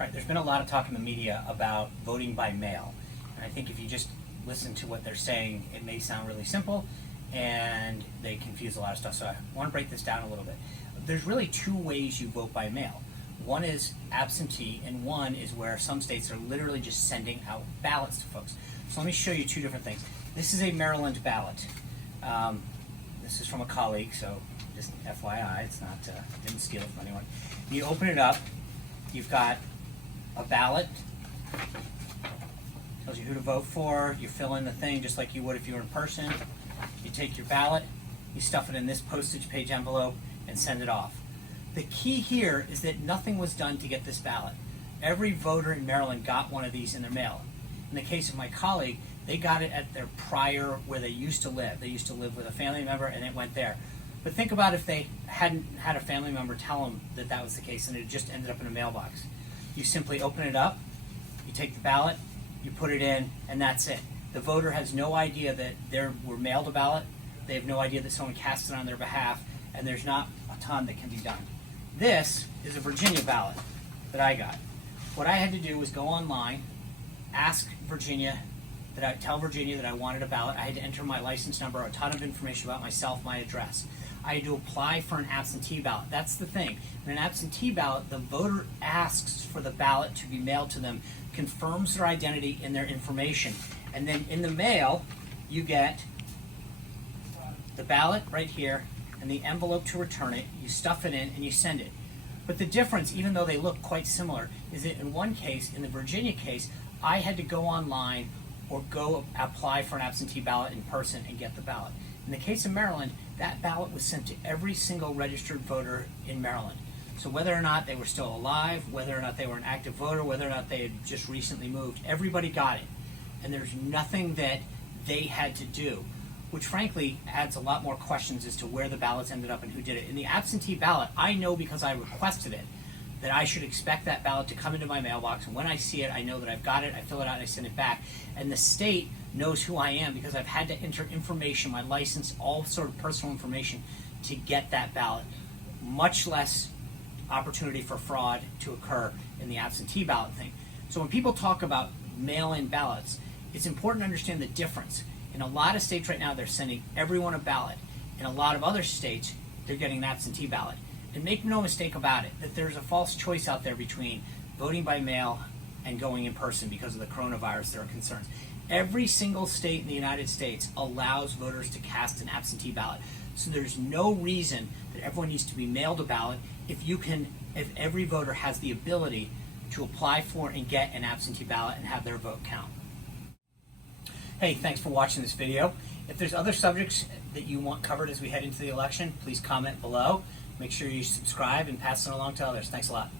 Right, there's been a lot of talk in the media about voting by mail. And I think if you just listen to what they're saying, it may sound really simple and they confuse a lot of stuff. So I want to break this down a little bit. There's really two ways you vote by mail. One is absentee, and one is where some states are literally just sending out ballots to folks. So let me show you two different things. This is a Maryland ballot. This is from a colleague, so just FYI, it's not, didn't steal it from anyone. You open it up, you've got a ballot, tells you who to vote for, you fill in the thing just like you would if you were in person. You take your ballot, you stuff it in this postage page envelope, and send it off. The key here is that nothing was done to get this ballot. Every voter in Maryland got one of these in their mail. In the case of my colleague, they got it at their prior, where they used to live. They used to live with a family member and it went there. But think about if they hadn't had a family member tell them that that was the case and it just ended up in a mailbox. You simply open it up, you take the ballot, you put it in, and that's it. The voter has no idea that they were mailed a ballot. They have no idea that someone cast it on their behalf, and there's not a ton that can be done. This is a Virginia ballot that I got. What I had to do was go online, ask Virginia, tell Virginia that I wanted a ballot. I had to enter my license number, a ton of information about myself, my address. I had to apply for an absentee ballot. That's the thing. In an absentee ballot, the voter asks for the ballot to be mailed to them, confirms their identity and their information. And then in the mail, you get the ballot right here and the envelope to return it. You stuff it in and you send it. But the difference, even though they look quite similar, is that in one case, in the Virginia case, I had to go online or go apply for an absentee ballot in person and get the ballot. In the case of Maryland, that ballot was sent to every single registered voter in Maryland. So whether or not they were still alive, whether or not they were an active voter, whether or not they had just recently moved, everybody got it. And there's nothing that they had to do, which frankly adds a lot more questions as to where the ballots ended up and who did it. In the absentee ballot, I know because I requested it that I should expect that ballot to come into my mailbox, and when I see it, I know that I've got it, I fill it out, and I send it back. And the state knows who I am because I've had to enter information, my license, all sort of personal information to get that ballot. Much less opportunity for fraud to occur in the absentee ballot thing. So when people talk about mail-in ballots, it's important to understand the difference. In a lot of states right now, they're sending everyone a ballot. In a lot of other states, they're getting an absentee ballot. And make no mistake about it, that there's a false choice out there between voting by mail and going in person because of the coronavirus. There are concerns. Every single state in the United States allows voters to cast an absentee ballot. So there's no reason that everyone needs to be mailed a ballot if every voter has the ability to apply for and get an absentee ballot and have their vote count. Hey, thanks for watching this video. If there's other subjects that you want covered as we head into the election, please comment below. Make sure you subscribe and pass it along to others. Thanks a lot.